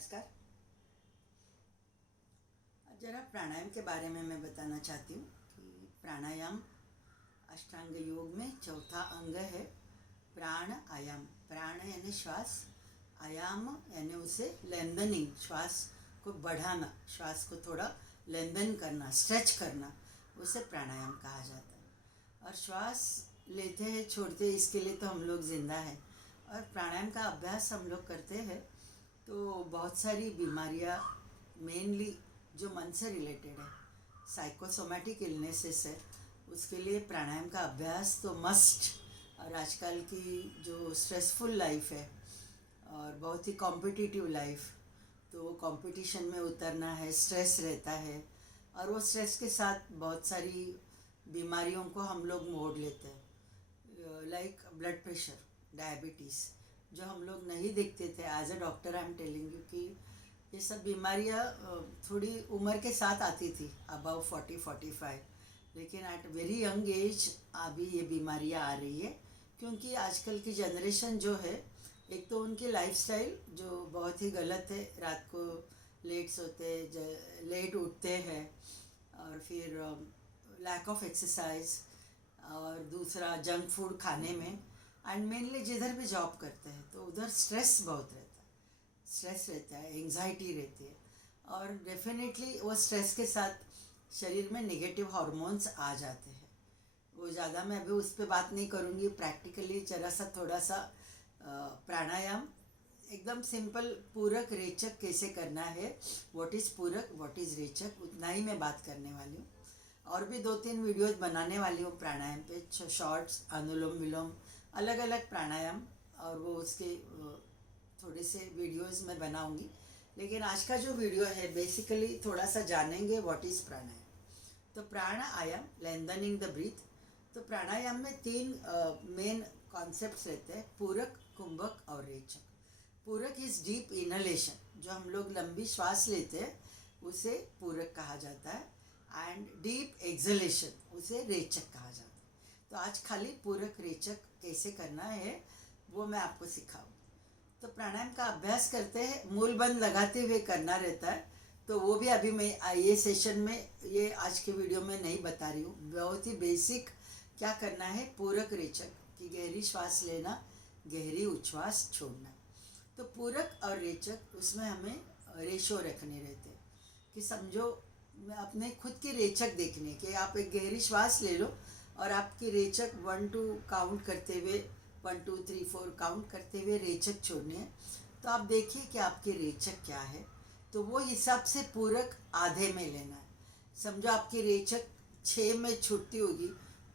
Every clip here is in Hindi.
नमस्कार। जरा प्राणायाम के बारे में मैं बताना चाहती हूँ कि प्राणायाम अष्टांग योग में चौथा अंग है। प्राण आयाम, प्राण यानी श्वास, आयाम यानी उसे लेंदनिंग, श्वास को बढ़ाना, श्वास को थोड़ा लेंदन करना, स्ट्रेच करना, उसे प्राणायाम कहा जाता है। और श्वास लेते हैं छोड़ते हैं, इसके लिए तो हम लोग जिंदा हैं। और प्राणायाम का अभ्यास हम लोग करते हैं तो बहुत सारी बीमारियां, मेनली जो मन से रिलेटेड है, साइकोसोमेटिक इलनेसेस है, उसके लिए प्राणायाम का अभ्यास तो मस्ट। और आजकल की जो स्ट्रेसफुल लाइफ है और बहुत ही कॉम्पिटिटिव लाइफ, तो वो कंपटीशन में उतरना है, स्ट्रेस रहता है, और वो स्ट्रेस के साथ बहुत सारी बीमारियों को हम लोग मोड़ लेते हैं, लाइक ब्लड प्रेशर, डायबिटीज़, जो हम लोग नहीं देखते थे। As a doctor I am telling you कि ये सब बीमारियाँ थोड़ी उम्र के साथ आती थी, अबव 40-45, लेकिन एट वेरी यंग एज अभी ये बीमारियाँ आ रही है। क्योंकि आजकल की जनरेशन जो है, एक तो उनकी लाइफस्टाइल जो बहुत ही गलत है, रात को लेट सोते, लेट उठते हैं, और फिर लैक ऑफ एक्सरसाइज, और दूसरा जंक फूड खाने में, एंड मेनली जिधर भी जॉब करते हैं तो उधर स्ट्रेस बहुत रहता है, स्ट्रेस रहता है, एंग्जाइटी रहती है, और डेफिनेटली वो स्ट्रेस के साथ शरीर में नेगेटिव हार्मोन्स आ जाते हैं। वो ज़्यादा मैं अभी उस पर बात नहीं करूँगी। प्रैक्टिकली जरा सा थोड़ा सा प्राणायाम एकदम सिंपल, पूरक रेचक कैसे करना है, व्हाट इज़ पूरक, व्हाट इज़ रेचक, उतना ही मैं बात करने वाली हूँ। और भी 2-3 वीडियोस बनाने वाली हूँ प्राणायाम पे, शॉर्ट्स, अनुलोम विलोम, अलग अलग प्राणायाम, और वो उसके थोड़े से वीडियोस मैं बनाऊंगी। लेकिन आज का जो वीडियो है बेसिकली थोड़ा सा जानेंगे व्हाट इज़ प्राणायाम। तो प्राणायाम, लेंदनिंग द ब्रीथ। तो प्राणायाम में 3 मेन कॉन्सेप्ट्स रहते हैं, पूरक, कुंभक और रेचक। पूरक इज़ डीप इनहेलेशन, जो हम लोग लंबी श्वास लेते हैं उसे पूरक कहा जाता है, एंड डीप एक्सलेशन उसे रेचक कहा जाता है। तो आज खाली पूरक रेचक कैसे करना है वो मैं आपको सिखाऊँ। तो प्राणायाम का अभ्यास करते हैं, मूल बंद लगाते हुए करना रहता है। तो वो भी अभी मैं ये सेशन में, ये आज के वीडियो में नहीं बता रही हूँ। बहुत ही बेसिक क्या करना है, पूरक रेचक की गहरी श्वास लेना, गहरी उच्छ्वास छोड़ना। तो पूरक और रेचक, उसमें हमें रेशो रखने रहते हैं कि समझो अपने खुद की रेचक देखने के, आप एक गहरी श्वास ले लो और आपकी रेचक 1-2 काउंट करते हुए, 1-2-3-4 काउंट करते हुए रेचक छोड़नी है। तो आप देखिए कि आपकी रेचक क्या है, तो वो हिसाब से पूरक आधे में लेना है। समझो आपकी रेचक 6 में छूटती होगी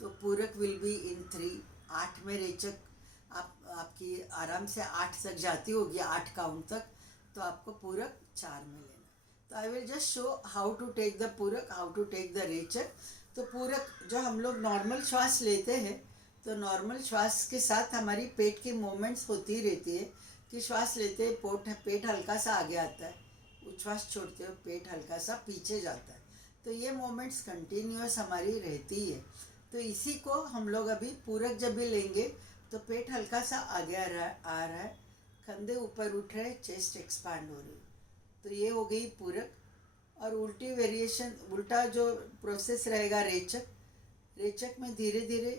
तो पूरक विल बी इन 3। 8 में रेचक आपकी आराम से 8 तक जाती होगी, 8 काउंट तक, तो आपको पूरक 4 में लेना। तो I will just show how to take the पूरक, हाउ टू टेक द रेचक। तो पूरक जो हम लोग नॉर्मल श्वास लेते हैं, तो नॉर्मल श्वास के साथ हमारी पेट की मूवमेंट्स होती रहती है कि श्वास लेते हैं पेट हल्का सा आगे आता है, उच्छ्वास छोड़ते हो पेट हल्का सा पीछे जाता है। तो ये मूवमेंट्स कंटिन्यूअस हमारी रहती है। तो इसी को हम लोग अभी पूरक जब भी लेंगे तो पेट हल्का सा आगे आ रहा है, कंधे ऊपर उठ रहे, चेस्ट एक्सपांड हो रही। तो ये हो गई पूरक। और उल्टी वेरिएशन, उल्टा जो प्रोसेस रहेगा रेचक। रेचक में धीरे धीरे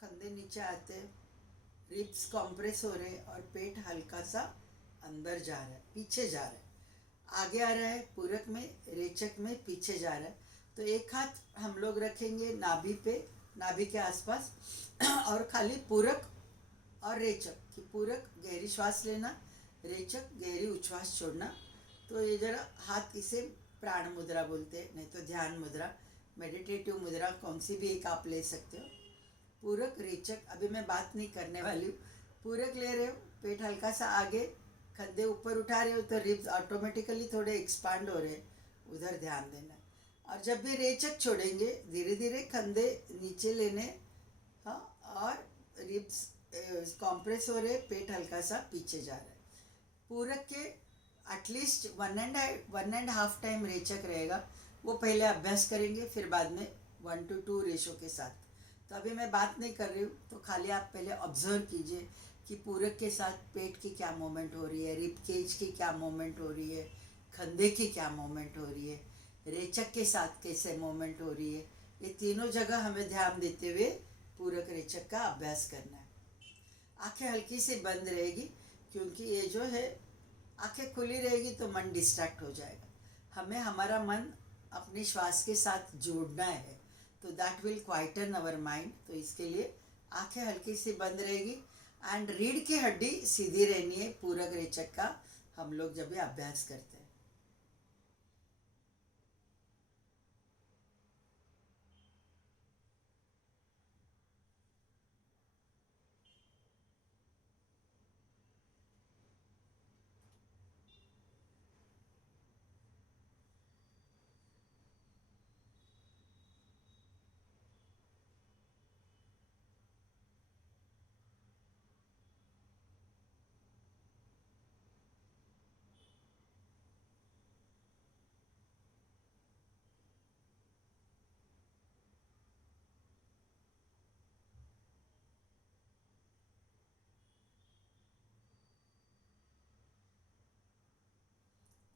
कंधे नीचे आते हैं, रिब्स कॉम्प्रेस हो रहे और पेट हल्का सा अंदर जा रहा है, पीछे जा रहा है, आगे आ रहा है पूरक में, रेचक में पीछे जा रहा है। तो एक हाथ हम लोग रखेंगे नाभि पे, नाभि के आसपास, और खाली पूरक और रेचक कि पूरक गहरी श्वास लेना, रेचक गहरी उच्छ्वास छोड़ना। तो ये जरा हाथ, इसे प्राण मुद्रा बोलते हैं, नहीं तो ध्यान मुद्रा, मेडिटेटिव मुद्रा, कौन सी भी एक आप ले सकते हो। पूरक रेचक अभी मैं बात नहीं करने वाली हूँ। पूरक ले रहे हो, पेट हल्का सा आगे, कंधे ऊपर उठा रहे हो तो रिब्स ऑटोमेटिकली थोड़े एक्सपांड हो रहे हैं, उधर ध्यान देना। और जब भी रेचक छोड़ेंगे धीरे धीरे कंधे नीचे लेने, हाँ, और रिब्स कॉम्प्रेस हो रहे, पेट हल्का सा पीछे जा रहा है। पूरक के एटलीस्ट 1.5 टाइम रेचक रहेगा, वो पहले अभ्यास करेंगे, फिर बाद में 1-2 रेशो के साथ। तो अभी मैं बात नहीं कर रही हूँ, तो खाली आप पहले ऑब्जर्व कीजिए कि पूरक के साथ पेट की क्या मूवमेंट हो रही है, रिब केज की क्या मूवमेंट हो रही है, कंधे की क्या मूवमेंट हो रही है, रेचक के साथ कैसे मूवमेंट हो रही है। ये तीनों जगह हमें ध्यान देते हुए पूरक रेचक का अभ्यास करना है। आंखें हल्की सी बंद रहेगी, क्योंकि ये जो है आंखें खुली रहेगी तो मन डिस्ट्रैक्ट हो जाएगा। हमें हमारा मन अपने श्वास के साथ जोड़ना है, तो that will quieten our mind. तो इसके लिए आंखें हल्की सी बंद रहेगी एंड रीढ़ की हड्डी सीधी रहनी है पूरक रेचक का हम लोग जब भी अभ्यास करते हैं।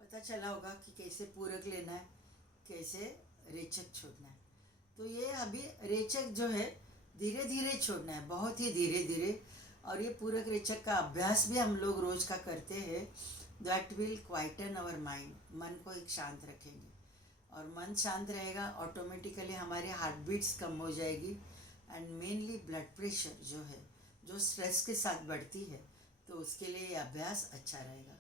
पता चला होगा कि कैसे पूरक लेना है, कैसे रेचक छोड़ना है। तो ये अभी रेचक जो है धीरे धीरे छोड़ना है, बहुत ही धीरे धीरे। और ये पूरक रेचक का अभ्यास भी हम लोग रोज का करते हैं। That will quieten our mind, मन को एक शांत रखेंगे। और मन शांत रहेगा, ऑटोमेटिकली हमारे हार्ट बीट्स कम हो जाएगी एंड मेनली ब्लड प्रेशर जो है, जो स्ट्रेस के साथ बढ़ती है, तो उसके लिए ये अभ्यास अच्छा रहेगा।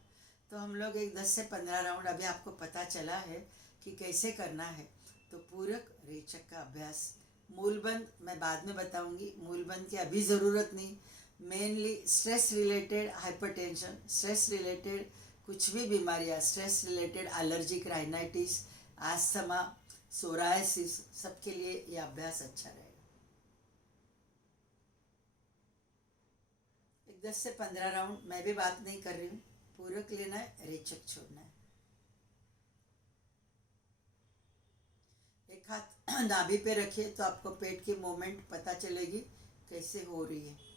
तो हम लोग एक 10 से 15 राउंड, अभी आपको पता चला है कि कैसे करना है। तो पूरक रेचक का अभ्यास, मूलबंद मैं बाद में बताऊंगी, मूलबंद की अभी ज़रूरत नहीं। Mainly stress related hypertension, stress related कुछ भी बीमारियाँ, stress related allergic rhinitis, asthma, psoriasis, सबके लिए ये अभ्यास अच्छा रहेगा। एक 10 से 15 राउंड, मैं भी बात नहीं कर रही हूँ। पूरक लेना है, रेचक छोड़ना है। एक हाथ नाभि पे रखिए तो आपको पेट की मूवमेंट पता चलेगी कैसे हो रही है।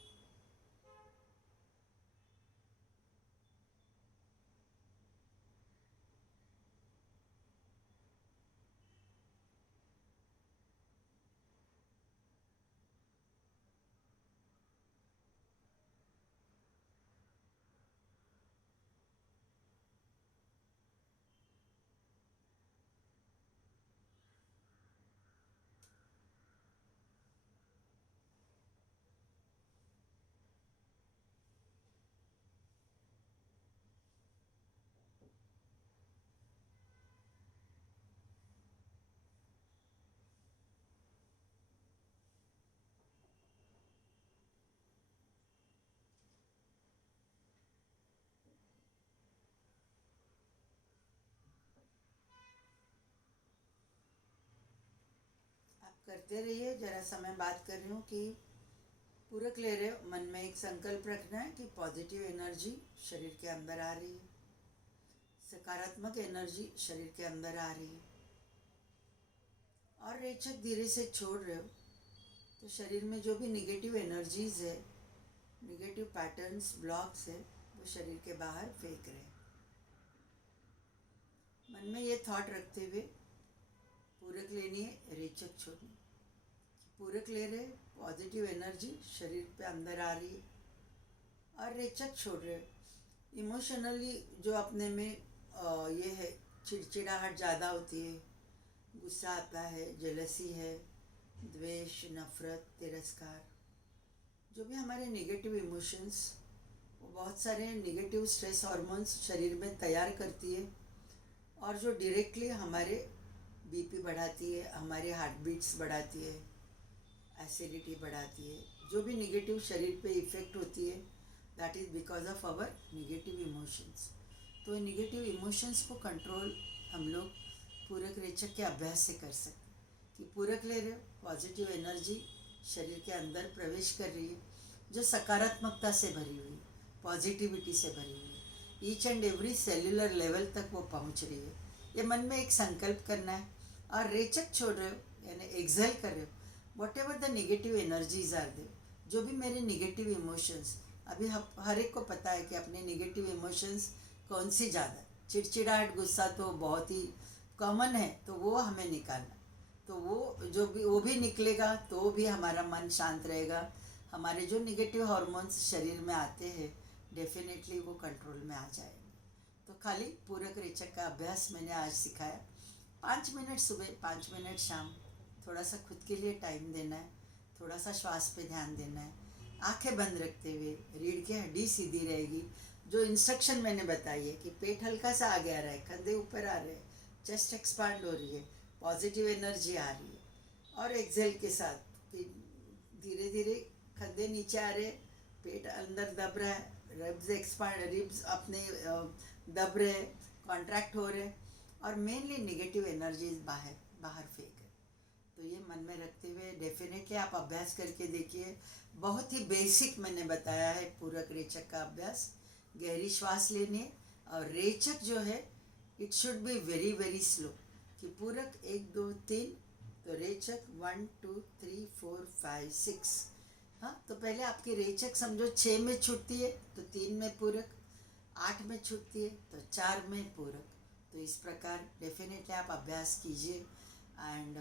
आप करते रहिए। जरा सा मैं बात कर रही हूँ कि पूरक ले रहे हो, मन में एक संकल्प रखना है कि पॉजिटिव एनर्जी शरीर के अंदर आ रही है, सकारात्मक एनर्जी शरीर के अंदर आ रही है। और रेचक धीरे से छोड़ रहे हो तो शरीर में जो भी निगेटिव एनर्जीज है, निगेटिव पैटर्न्स, ब्लॉक्स है, वो शरीर के बाहर फेंक रहे हैं। मन में ये थॉट रखते हुए पूरक लेनी है, रेचक छोड़नी। पूरक ले रहे, पॉजिटिव एनर्जी शरीर पे अंदर आ रही है, और रेचक छोड़ रहे। इमोशनली जो अपने में ये है, चिड़चिड़ाहट ज़्यादा होती है, गुस्सा आता है, जेलसी है, द्वेष, नफरत, तिरस्कार, जो भी हमारे नेगेटिव इमोशंस, वो बहुत सारे नेगेटिव स्ट्रेस हार्मोन्स शरीर में तैयार करती है, और जो डायरेक्टली हमारे बीपी बढ़ाती है, हमारे हार्ट बीट्स बढ़ाती है, एसिडिटी बढ़ाती है। जो भी नेगेटिव शरीर पे इफ़ेक्ट होती है, that is because of our negative emotions. तो नेगेटिव इमोशंस को कंट्रोल हम लोग पूरक रेचक के अभ्यास से कर सकते हैं। कि पूरक ले रहे हो, पॉजिटिव एनर्जी शरीर के अंदर प्रवेश कर रही है, जो सकारात्मकता से भरी हुई, पॉजिटिविटी से भरी हुई, each and every cellular level तक वो पहुंच रही है। ये मन में एक संकल्प करना है। और रेचक छोड़ रहे हो यानी एक्सेल कर रहे हो, whatever the negative energies are there, जो भी मेरे नेगेटिव इमोशंस, अभी हम हर एक को पता है कि अपने नेगेटिव इमोशंस कौन सी ज़्यादा है। चिड़चिड़ाहट, गुस्सा तो बहुत ही कॉमन है, तो वो हमें निकालना। तो वो भी निकलेगा तो भी हमारा मन शांत रहेगा। हमारे जो निगेटिव हार्मोन्स शरीर में आते हैं डेफिनेटली वो कंट्रोल में आ जाएंगे। तो खाली पूरक रेचक का अभ्यास मैंने आज सिखाया। 5 मिनट सुबह, 5 मिनट शाम, थोड़ा सा खुद के लिए टाइम देना है, थोड़ा सा श्वास पे ध्यान देना है, आंखें बंद रखते हुए। रीढ़ की हड्डी सीधी रहेगी। जो इंस्ट्रक्शन मैंने बताई है कि पेट हल्का सा आगे आ रहा है, कंधे ऊपर आ रहे हैं, चेस्ट एक्सपांड हो रही है, पॉजिटिव एनर्जी आ रही है। और एक्सेल के साथ कि धीरे धीरे कंधे नीचे आ रहे, पेट अंदर दब रहा है, रिब्स अपने दब रहे, कॉन्ट्रैक्ट हो रहे, और मेनली नेगेटिव एनर्जीज बाहर बाहर फेंक है। तो ये मन में रखते हुए डेफिनेटली आप अभ्यास करके देखिए। बहुत ही बेसिक मैंने बताया है पूरक रेचक का अभ्यास। गहरी श्वास लेने, और रेचक जो है it should be very very slow. कि पूरक 1 2 3, तो रेचक 1 2 3 4 5 6। हाँ, तो पहले आपकी रेचक समझो 6 में छूटती है तो 3 में पूरक, 8 में छूटती है तो 4 में पूरक। तो इस प्रकार डेफिनेटली आप अभ्यास कीजिए, एंड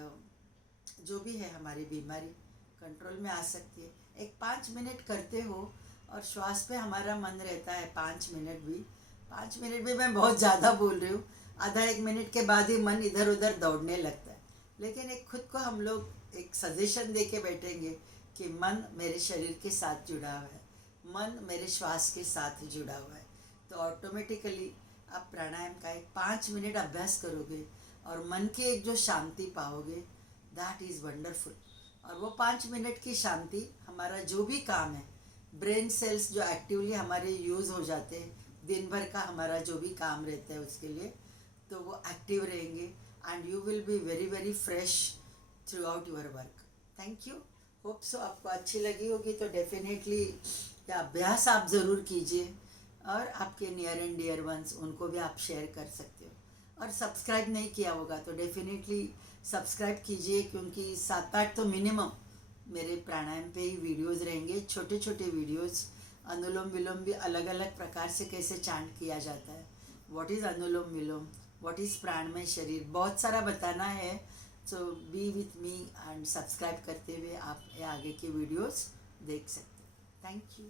जो भी है हमारी बीमारी कंट्रोल में आ सकती है। एक 5 मिनट करते हो और श्वास पे हमारा मन रहता है 5 मिनट भी। 5 मिनट भी मैं बहुत ज़्यादा बोल रही हूँ, आधा 1 मिनट के बाद ही मन इधर उधर दौड़ने लगता है। लेकिन एक खुद को हम लोग एक सजेशन दे के बैठेंगे कि मन मेरे शरीर के साथ जुड़ा हुआ है, मन मेरे श्वास के साथ जुड़ा हुआ है, तो ऑटोमेटिकली आप प्राणायाम का एक 5 मिनट अभ्यास करोगे और मन की एक जो शांति पाओगे, दैट इज़ वंडरफुल। और वो 5 मिनट की शांति हमारा जो भी काम है, ब्रेन सेल्स जो एक्टिवली हमारे यूज़ हो जाते हैं दिन भर का हमारा जो भी काम रहता है उसके लिए, तो वो एक्टिव रहेंगे, and you will be very very fresh through out your work. Thank you. Hope so आपको अच्छी लगी होगी। तो डेफिनेटली ये अभ्यास आप ज़रूर कीजिए, और आपके नियर एंड डियर वंस उनको भी आप शेयर कर सकते हो। और सब्सक्राइब नहीं किया होगा तो डेफिनेटली सब्सक्राइब कीजिए, क्योंकि 7-8 तो मिनिमम मेरे प्राणायाम पे ही वीडियोस रहेंगे, छोटे छोटे वीडियोस। अनुलोम विलोम भी अलग अलग प्रकार से कैसे चांट किया जाता है, what is anulom vilom, what is प्राणमय शरीर, बहुत सारा बताना है। So be with me and subscribe करते हुए आप आगे के वीडियोस देख सकते हैं। Thank you.